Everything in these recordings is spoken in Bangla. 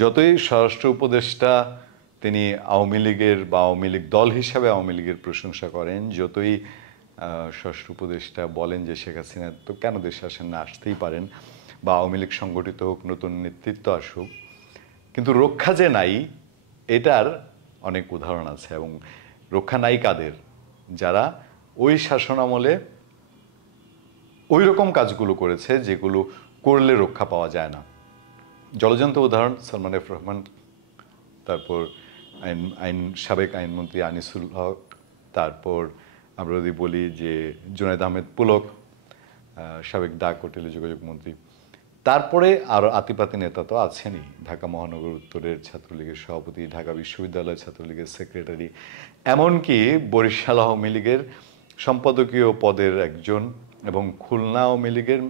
যতই স্বরাষ্ট্র উপদেষ্টা তিনি আওয়ামী লীগের বা আওয়ামী লীগ দল হিসাবে আওয়ামী লীগের প্রশংসা করেন, যতই স্বরাষ্ট্র উপদেষ্টা বলেন যে শেখ হাসিনা তো কেন দেশে আসেন না, আসতেই পারেন, বা আওয়ামী লীগ সংগঠিত হোক, নতুন নেতৃত্ব আসুক, কিন্তু রক্ষা যে নাই এটার অনেক উদাহরণ আছে। এবং রক্ষা নাই কাদের? যারা ওই শাসনামলে ওই রকম কাজগুলো করেছে যেগুলো করলে রক্ষা পাওয়া যায় না। জলজন্ত উদাহরণ সালমান এফ রহমান, তারপর সাবেক আইনমন্ত্রী আনিসুল হক, তারপর আমরা যদি বলি যে জুনায়েদ আহমেদ পুলক, সাবেক ডাক ও টেলিযোগাযোগ মন্ত্রী, তারপরে আরও আতিপাতি নেতা তো আছেনই। ঢাকা মহানগর উত্তরের ছাত্রলীগের সভাপতি, ঢাকা বিশ্ববিদ্যালয় ছাত্রলীগের সেক্রেটারি, এমনকি বরিশাল আওয়ামী লীগের সম্পাদকীয় পদের একজন, এবং খুলনা আওয়ামী লীগের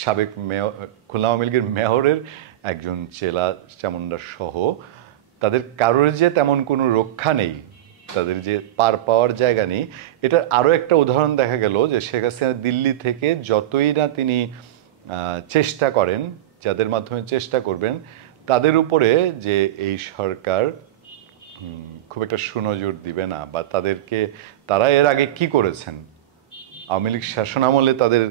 সাবেক মেয়র, খুলনা আওয়ামী লীগের মেয়রের একজন চেলা চামুন্ডা সহ তাদের কারোর যে তেমন কোনো রক্ষা নেই, তাদের যে পার পাওয়ার জায়গা নেই। এটার আরও একটা উদাহরণ দেখা গেল যে শেখ হাসিনা দিল্লি থেকে যতই না তিনি চেষ্টা করেন, যাদের মাধ্যমে চেষ্টা করবেন তাদের উপরে যে এই সরকার খুব একটা সুনজর দিবে না, বা তাদেরকে তারা এর আগে কি করেছেন, আওয়ামী লীগ শাসনামলে তাদের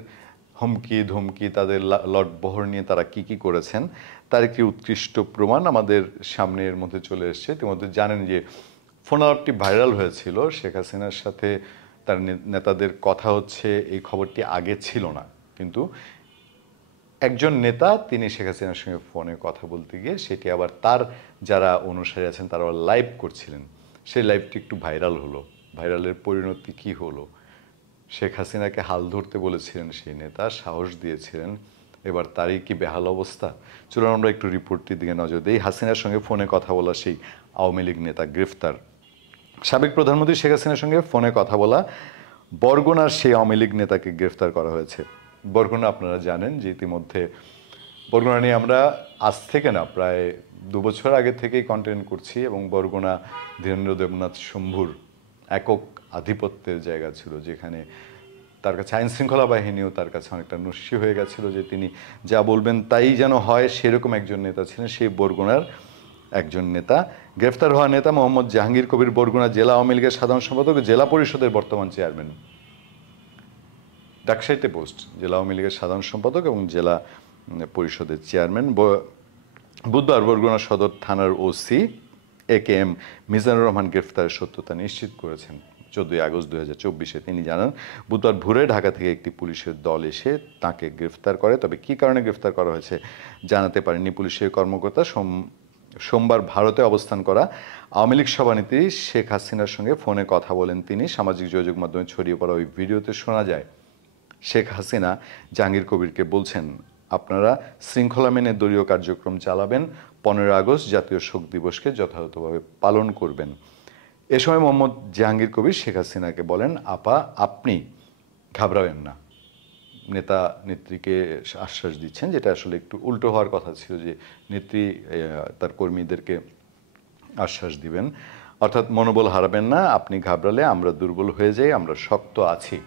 হুমকি ধমকি, তাদের লটবহর নিয়ে তারা কি কি করেছেন তার একটি উৎকৃষ্ট প্রমাণ আমাদের সামনের মধ্যে চলে এসছে। ইতিমধ্যে জানেন যে ফোন আলাপটি ভাইরাল হয়েছিল, শেখ হাসিনার সাথে তার নেতাদের কথা হচ্ছে, এই খবরটি আগে ছিল না, কিন্তু একজন নেতা তিনি শেখ হাসিনার সঙ্গে ফোনে কথা বলতে গিয়ে সেটি আবার তার যারা অনুসারী আছেন তারা লাইভ করছিলেন, সেই লাইভটি একটু ভাইরাল হলো। ভাইরালের পরিণতি কি হলো? শেখ হাসিনাকে হাল ধরতে বলেছিলেন সেই নেতা, সাহস দিয়েছিলেন, এবার তারই কি বেহাল অবস্থা। চলুন আমরা একটু রিপোর্টটির দিকে নজর দিই। হাসিনার সঙ্গে ফোনে কথা বলা সেই আওয়ামী লীগ নেতা গ্রেফতার। সাবেক প্রধানমন্ত্রী শেখ হাসিনার সঙ্গে ফোনে কথা বলা বরগুনার সেই আওয়ামী লীগ নেতাকে গ্রেফতার করা হয়েছে। বরগুনা আপনারা জানেন যে ইতিমধ্যে বরগুনা নিয়ে আমরা আজ থেকে না প্রায় 2 বছর আগে থেকেই কন্টেন্ট করছি, এবং বরগুনা ধীরেন্দ্র দেবনাথ শম্ভুর একক আধিপত্যের জায়গা ছিল, যেখানে তার কাছে আইন শৃঙ্খলা বাহিনীও তার কাছে অনেকটা নস্যি হয়ে গেছিল, যে তিনি যা বলবেন তাই যেন হয়, সেরকম একজন নেতা ছিলেন। সেই বরগুনার একজন নেতা, গ্রেফতার হওয়া নেতা মোহাম্মদ জাহাঙ্গীর কবির, বরগুনা জেলা আওয়ামী লীগের সাধারণ সম্পাদক, জেলা পরিষদের বর্তমান চেয়ারম্যান, ডাকসাইতে পোস্ট, জেলা আওয়ামী লীগের সাধারণ সম্পাদক এবং জেলা পরিষদের চেয়ারম্যান। বুধবার বরগুনা সদর থানার ওসি AKM মিজানুর রহমান গ্রেফতারের সত্যতা নিশ্চিত করেছেন। 14 আগস্ট 2024 তিনি জানান, বুধবার ভোরে ঢাকা থেকে একটি পুলিশের দল এসে তাকে গ্রেফতার করে, তবে কী কারণে গ্রেফতার করা হয়েছে জানাতে পারেননি পুলিশের কর্মকর্তা। সোমবার ভারতে অবস্থান করা আওয়ামী লীগ সভানেত্রী শেখ হাসিনার সঙ্গে ফোনে কথা বলেন তিনি। সামাজিক যোগাযোগ মাধ্যমে ছড়িয়ে পড়া ওই ভিডিওতে শোনা যায় শেখ হাসিনা জাহাঙ্গীর কবিরকে বলছেন, আপনারা শৃঙ্খলা মেনে দলীয় কার্যক্রম চালাবেন, 15 আগস্ট জাতীয় শোক দিবসকে যথাযথভাবে পালন করবেন। এ সময় মোহাম্মদ জাহাঙ্গীর কবির শেখ হাসিনাকে বলেন, আপা আপনি ঘাবড়াবেন না। নেতা নেত্রীকে আশ্বাস দিচ্ছেন, যেটা আসলে একটু উল্টো হওয়ার কথা ছিল, যে নেত্রী তার কর্মীদেরকে আশ্বাস দিবেন, অর্থাৎ মনোবল হারাবেন না, আপনি ঘাবড়ালে আমরা দুর্বল হয়ে যাই, আমরা শক্ত আছি।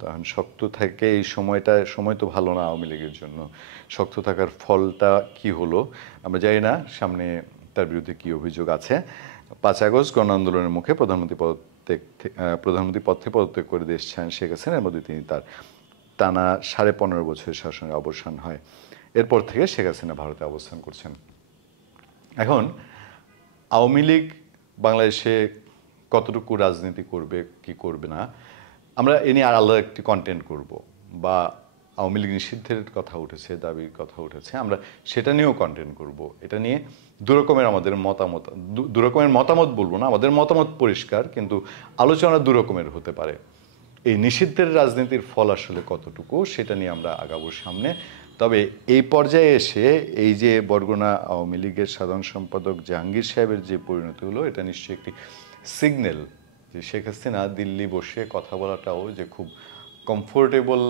তখন শক্ত থাকে এই সময় তো ভালো না আওয়ামী লীগের জন্য। শক্ত থাকার ফলটা কি হলো আমরা জানি না, সামনে তার বিরুদ্ধে কি অভিযোগ আছে। 5 আগস্ট গণ আন্দোলনের মুখে প্রধানমন্ত্রী পদ থেকে পদত্যাগ করে দেশ ছাড়েন শেখ হাসিনা। এর মধ্যে তিনি তার টানা 15.5 বছরের শাসনের অবসান হয়। এরপর থেকে শেখ হাসিনা ভারতে অবস্থান করছেন। এখন আওয়ামী লীগ বাংলাদেশে কতটুকু রাজনীতি করবে কি করবে না, আমরা এ নিয়ে আর আলাদা একটি কন্টেন্ট করব, বা আওয়ামী লীগ নিষিদ্ধের কথা উঠেছে, দাবির কথা উঠেছে, আমরা সেটা নিয়েও কন্টেন্ট করব। এটা নিয়ে দুরকমের আমাদের মতামত, দুরকমের মতামত বলবো না, আমাদের মতামত পরিষ্কার, কিন্তু আলোচনা দুরকমের হতে পারে। এই নিষিদ্ধের রাজনীতির ফল আসলে কতটুকু সেটা নিয়ে আমরা আগাবো সামনে। তবে এই পর্যায়ে এসে এই যে বরগুনা আওয়ামী লীগের সাধারণ সম্পাদক জাহাঙ্গীর সাহেবের যে পরিণতি হলো, এটা নিশ্চয়ই একটি সিগন্যাল যে শেখ হাসিনা দিল্লি বসে কথা বলাটাও যে খুব কমফোর্টেবল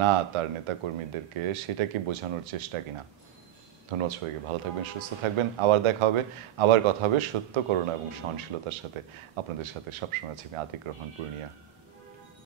না তার নেতাকর্মীদেরকে, সেটা কি বোঝানোর চেষ্টা কিনা। ধন্যবাদ সবাইকে, ভালো থাকবেন, সুস্থ থাকবেন, আবার দেখা হবে, আবার কথা হবে সত্য, করুণা এবং সহনশীলতার সাথে। আপনাদের সাথে সবসময় আছি আমি আতিক রহমান পূর্ণিয়া।